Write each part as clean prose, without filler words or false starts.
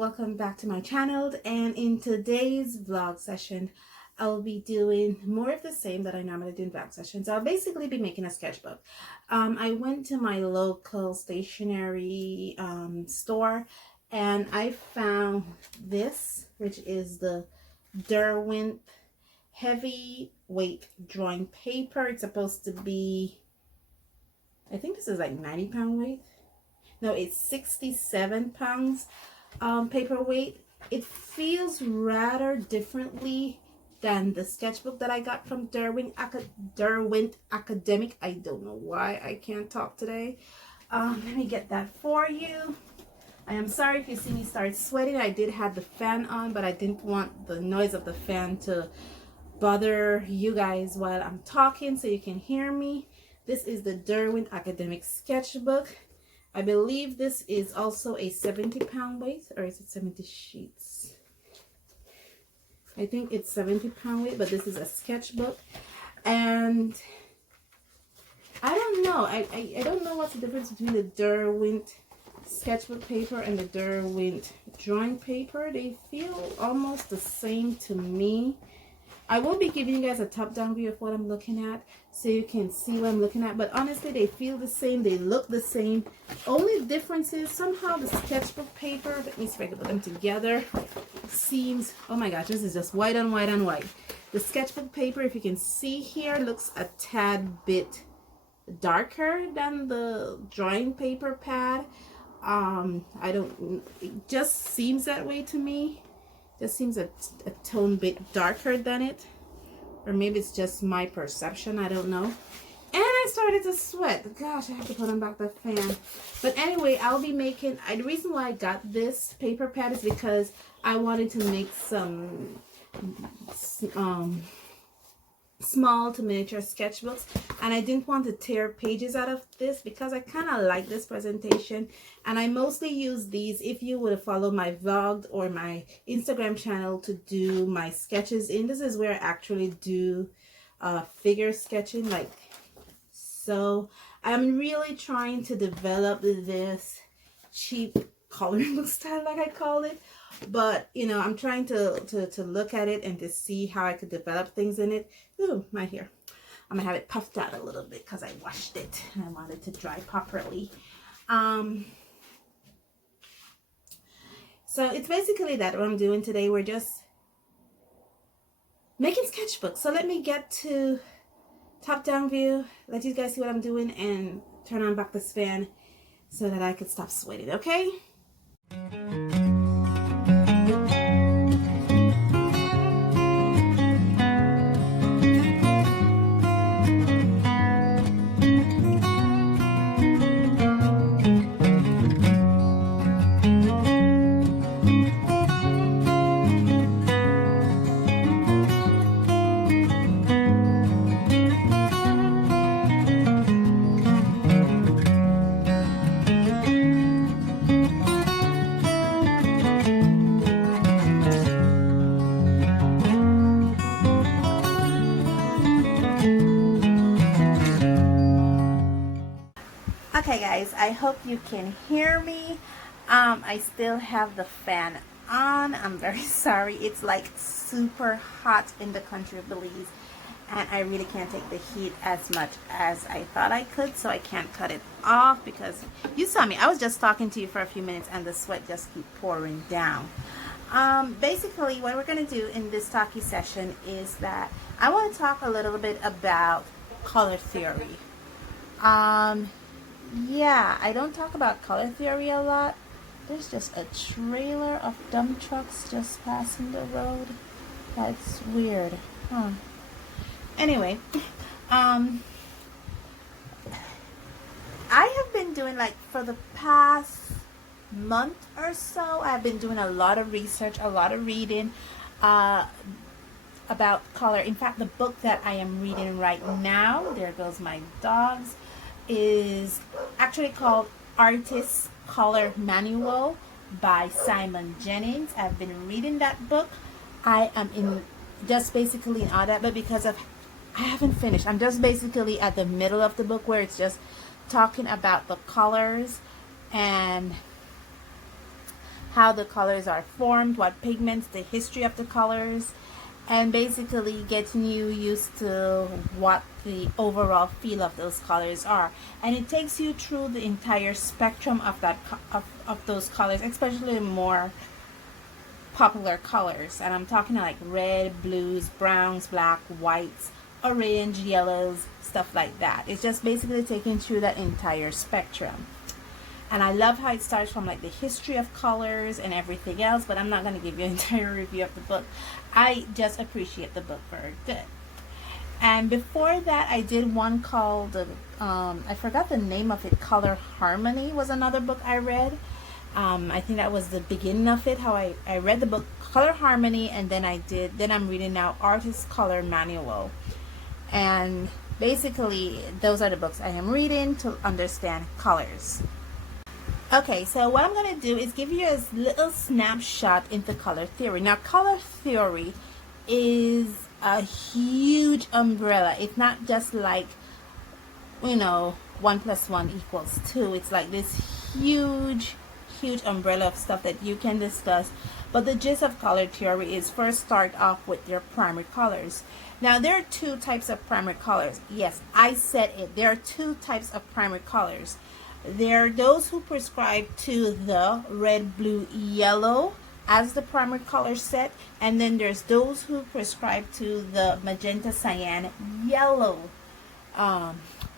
welcome back to my channel, and in today's vlog session I'll be doing more of the same that I normally do in vlog sessions. I'll basically be making a sketchbook. I went to my local stationery store and I found this, which is the Derwent heavyweight drawing paper. It's supposed to be, I think this is like 90-pound weight. No, it's 67 pounds paperweight. It feels rather differently than the sketchbook that I got from Derwent Academic. I don't know why I can't talk today. Let me get that for you. I am sorry if you see me start sweating. I did have the fan on, but I didn't want the noise of the fan to bother you guys while I'm talking, so you can hear me. This is the Derwent Academic Sketchbook. I believe this is also a 70-pound weight, or is it 70 sheets? I think it's 70-pound weight, but this is a sketchbook. And I don't know. I don't know what's the difference between the Derwent sketchbook paper and the Derwent drawing paper. They feel almost the same to me. I will be giving you guys a top-down view of what I'm looking at so you can see what I'm looking at. But honestly, they feel the same. They look the same. Only difference is somehow the sketchbook paper, let me see if I can put them together, seems, oh my gosh, this is just white on white on white. The sketchbook paper, if you can see here, looks a tad bit darker than the drawing paper pad. It just seems that way to me. Just seems a tone bit darker than it, or maybe it's just my perception, I don't know. And I started to sweat. Gosh, I have to put on back the fan. But anyway, I'll be making, the reason why I got this paper pad is because I wanted to make some small to miniature sketchbooks, and I didn't want to tear pages out of this because I kind of like this presentation. And I mostly use these, if you would follow my vlog or my Instagram channel, to do my sketches in. This is where I actually do figure sketching, like so. I'm really trying to develop this cheap coloring book style, like I call it. But you know, I'm trying to look at it and to see how I could develop things in it. Ooh, my hair. I'm gonna have it puffed out a little bit because I washed it and I want it to dry properly. So it's basically that what I'm doing today. We're just making sketchbooks. So let me get to top-down view, let you guys see what I'm doing, and turn on back this fan so that I could stop sweating, okay? Okay guys, I hope you can hear me. I still have the fan on. I'm very sorry. It's like super hot in the country of Belize, and I really can't take the heat as much as I thought I could, so I can't cut it off because you saw me. I was just talking to you for a few minutes and the sweat just keep pouring down. Basically what we're going to do in this talkie session is that I want to talk a little bit about color theory. Yeah, I don't talk about color theory a lot. There's just a trailer of dump trucks just passing the road. That's weird. Huh. Anyway, I have been doing, like, for the past month or so, I've been doing a lot of research, a lot of reading about color. In fact, the book that I am reading right now, there goes my dogs, is actually called Artist's Color Manual by Simon Jennings. I've been reading that book. I am in just basically in all that, but because of I haven't finished. I'm just basically at the middle of the book where it's just talking about the colors and how the colors are formed, what pigments, the history of the colors, and basically getting you used to what the overall feel of those colors are. And it takes you through the entire spectrum of that of those colors, especially more popular colors. And I'm talking like red, blues, browns, black, whites, orange, yellows, stuff like that. It's just basically taking through that entire spectrum. And I love how it starts from like the history of colors and everything else, but I'm not going to give you an entire review of the book. I just appreciate the book very good. And before that, I did one called, I forgot the name of it, Color Harmony was another book I read. I think that was the beginning of it, how I read the book Color Harmony, and then I'm reading now Artist Color Manual. And basically, those are the books I am reading to understand colors. Okay, so what I'm going to do is give you a little snapshot into color theory. Now, color theory is a huge umbrella. It's not just like, 1 + 1 = 2. It's like this huge umbrella of stuff that you can discuss. But the gist of color theory is first start off with your primary colors. Now, there are two types of primary colors. Yes, I said it. There are two types of primary colors. There are those who prescribe to the red, blue, yellow as the primary color set, and then there's those who prescribe to the magenta, cyan, yellow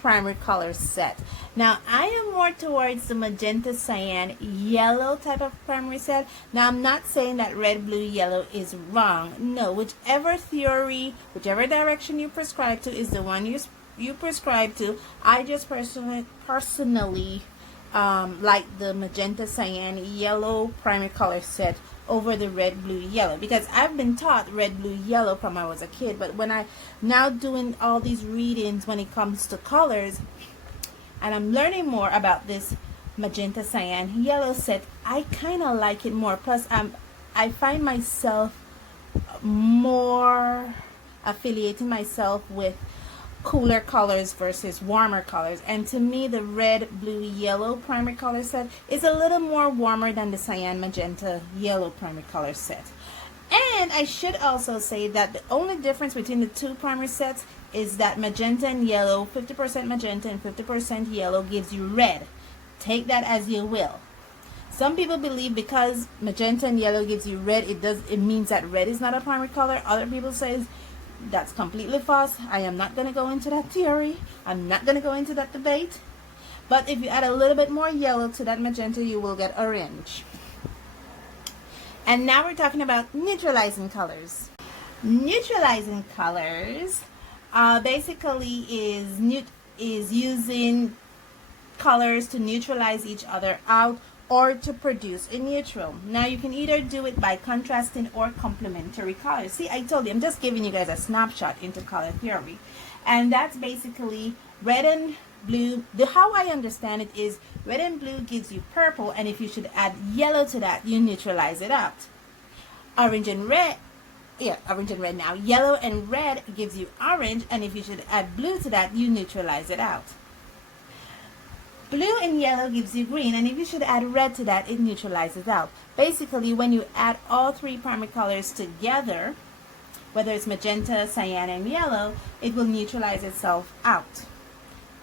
primary color set. Now, I am more towards the magenta, cyan, yellow type of primary set. Now, I'm not saying that red, blue, yellow is wrong. No, whichever theory, whichever direction you prescribe to is the one you prescribe to. I just personally like the magenta, cyan, yellow primary color set over the red, blue, yellow, because I've been taught red, blue, yellow from when I was a kid. But when I now doing all these readings when it comes to colors, and I'm learning more about this magenta, cyan, yellow set, I kind of like it more. Plus, I find myself more affiliating myself with cooler colors versus warmer colors, and to me the red, blue, yellow primary color set is a little more warmer than the cyan, magenta, yellow primary color set. And I should also say that the only difference between the two primary sets is that magenta and yellow, 50% magenta and 50% yellow, gives you red. Take that as you will. Some people believe because magenta and yellow gives you red, it means that red is not a primary color. Other people say that's completely false. I am not going to go into that theory. I'm not going to go into that debate. But if you add a little bit more yellow to that magenta, you will get orange. And now we're talking about neutralizing colors. Neutralizing colors basically is using colors to neutralize each other out or to produce a neutral. Now, you can either do it by contrasting or complementary colors. See, I told you, I'm just giving you guys a snapshot into color theory. And that's basically red and blue. How I understand it is red and blue gives you purple, and if you should add yellow to that, you neutralize it out. Orange and red now. Yellow and red gives you orange, and if you should add blue to that, you neutralize it out. Blue and yellow gives you green, and if you should add red to that, it neutralizes out. Basically, when you add all three primary colors together, whether it's magenta, cyan, and yellow, it will neutralize itself out.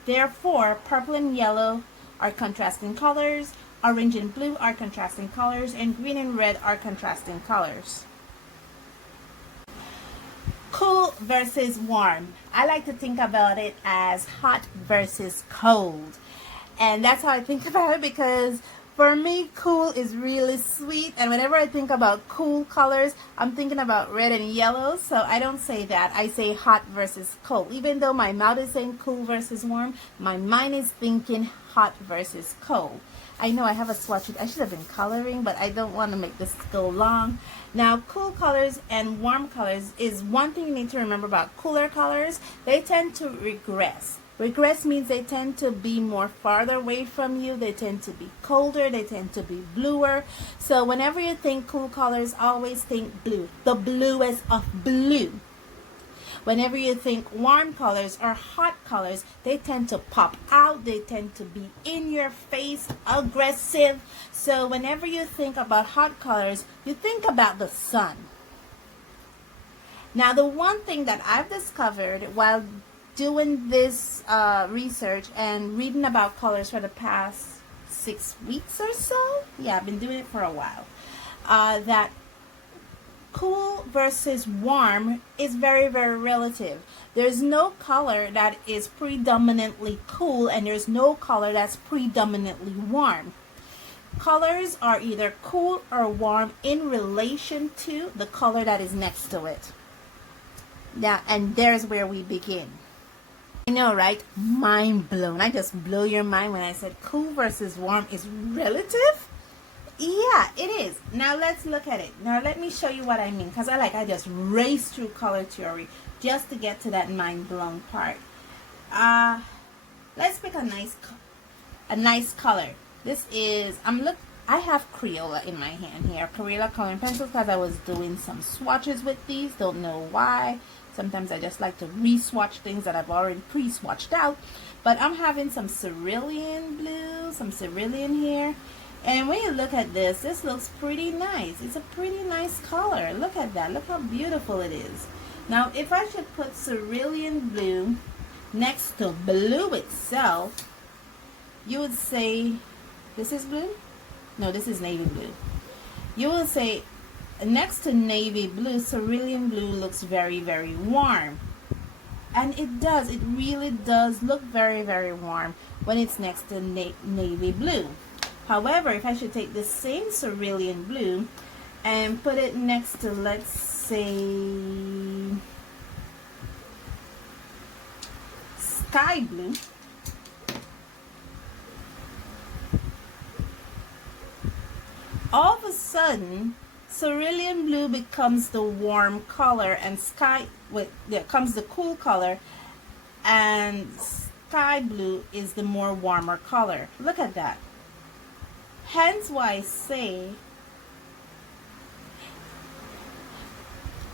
Therefore, purple and yellow are contrasting colors, orange and blue are contrasting colors, and green and red are contrasting colors. Cool versus warm. I like to think about it as hot versus cold. And that's how I think about it, because for me, cool is really sweet. And whenever I think about cool colors, I'm thinking about red and yellow. So I don't say that. I say hot versus cold. Even though my mouth is saying cool versus warm, my mind is thinking hot versus cold. I know I have a swatch. I should have been coloring, but I don't want to make this go long. Now, cool colors and warm colors is one thing you need to remember about cooler colors. They tend to regress. Regress means they tend to be more farther away from you. They tend to be colder. They tend to be bluer. So whenever you think cool colors, always think blue. The bluest of blue. Whenever you think warm colors or hot colors, they tend to pop out. They tend to be in your face, aggressive. So whenever you think about hot colors, you think about the sun. Now, the one thing that I've discovered while doing this research and reading about colors for the past 6 weeks or so, yeah, I've been doing it for a while, that cool versus warm is very, very relative. There's no color that is predominantly cool, and there's no color that's predominantly warm. Colors are either cool or warm in relation to the color that is next to it. Yeah, and there's where we begin. I know, right? Mind blown. I just blow your mind when I said cool versus warm is relative. Yeah, it is. Now let's look at it. Now let me show you what I mean, because I just raced through color theory just to get to that mind blown part. Let's pick a nice color. This is I have Crayola in my hand here, Crayola coloring pencils, because I was doing some swatches with these. Don't know why. Sometimes I just like to re-swatch things that I've already pre-swatched out. But I'm having some cerulean blue, some cerulean here. And when you look at this looks pretty nice. It's a pretty nice color. Look at that. Look how beautiful it is. Now, if I should put cerulean blue next to blue itself, you would say, this is blue? No, this is navy blue. You will say, next to navy blue, cerulean blue looks very, very warm. And it does. It really does look very, very warm when it's next to navy blue. However, if I should take the same cerulean blue and put it next to, let's say, sky blue, all of a sudden, cerulean blue becomes the warm color, and comes the cool color, and sky blue is the more warmer color. Look at that. Hence why I say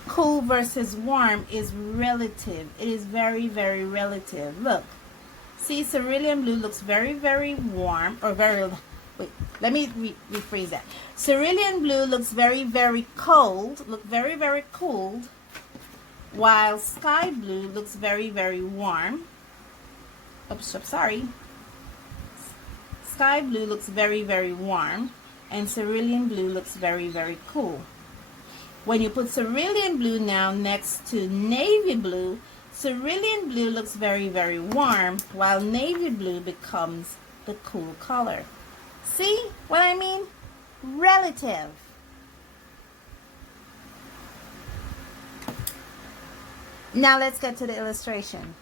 cool versus warm is relative. It is very, very relative. Look. See, cerulean blue looks very, very warm, or very, wait, let me rephrase that. Cerulean blue looks very, very cold, very, very cold, while sky blue looks very, very warm. Oops, sorry. Sky blue looks very, very warm, and cerulean blue looks very, very cool. When you put cerulean blue now next to navy blue, cerulean blue looks very, very warm, while navy blue becomes the cool color. See what I mean? Relative. Now let's get to the illustration.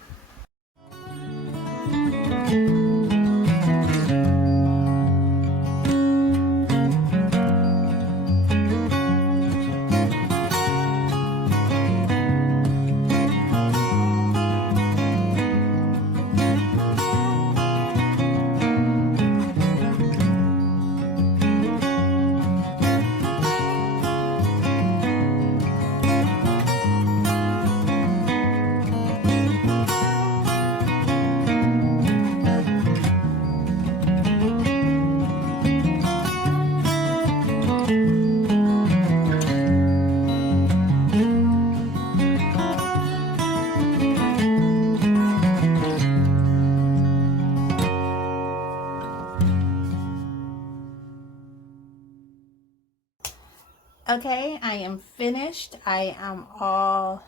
Okay, I am finished. I am all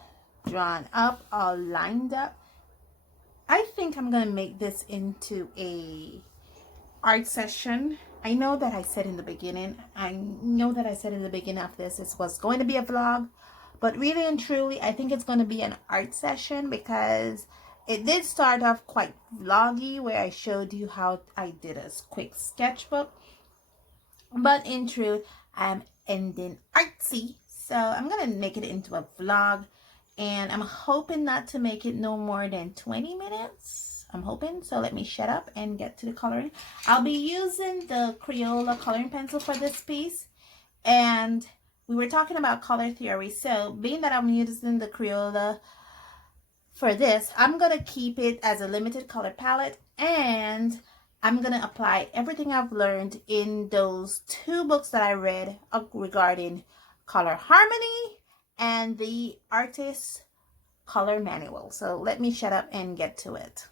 drawn up, all lined up. I think I'm going to make this into a art session. I know that I said in the beginning of this was going to be a vlog, but really and truly, I think it's going to be an art session, because it did start off quite vloggy, where I showed you how I did a quick sketchbook, but in truth, I'm ending artsy, so I'm gonna make it into a vlog, and I'm hoping not to make it no more than 20 minutes. I'm hoping. So let me shut up and get to the coloring. I'll be using the Crayola coloring pencil for this piece, and we were talking about color theory. So being that I'm using the Crayola For this, I'm going to keep it as a limited color palette, and I'm going to apply everything I've learned in those 2 books that I read regarding color harmony and the artist's color manual. So let me shut up and get to it.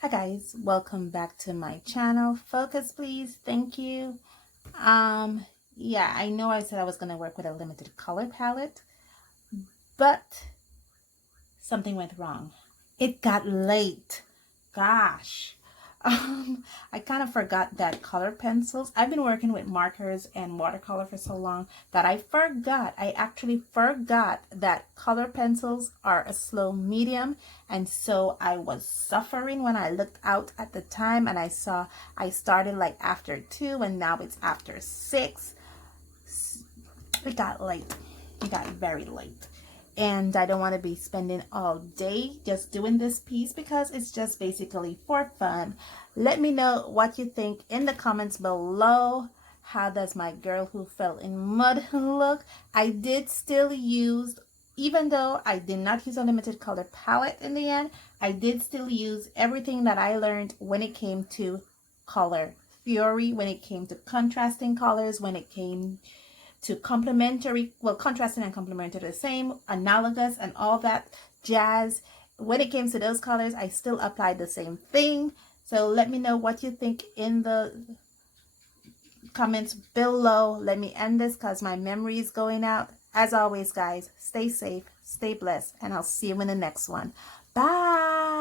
Hi guys, welcome back to my channel. Focus please, thank you. Yeah, I know I said I was going to work with a limited color palette, but something went wrong. It got late. Gosh. I kind of forgot that color pencils. I've been working with markers and watercolor for so long that I actually forgot that color pencils are a slow medium. And so I was suffering when I looked out at the time and I saw I started like after 2 and now it's after 6. It got late. It got very late. And I don't want to be spending all day just doing this piece because it's just basically for fun. Let me know what you think in the comments below. How does my girl who fell in mud look? I did still use, even though I did not use a limited color palette in the end, I did still use everything that I learned when it came to color theory, when it came to contrasting colors, when it came to complementary, well, contrasting and complementary are the same, analogous and all that jazz. When it came to those colors, I still applied the same thing. So let me know what you think in the comments below. Let me end this because my memory is going out. As always, guys, stay safe, stay blessed, and I'll see you in the next one. Bye.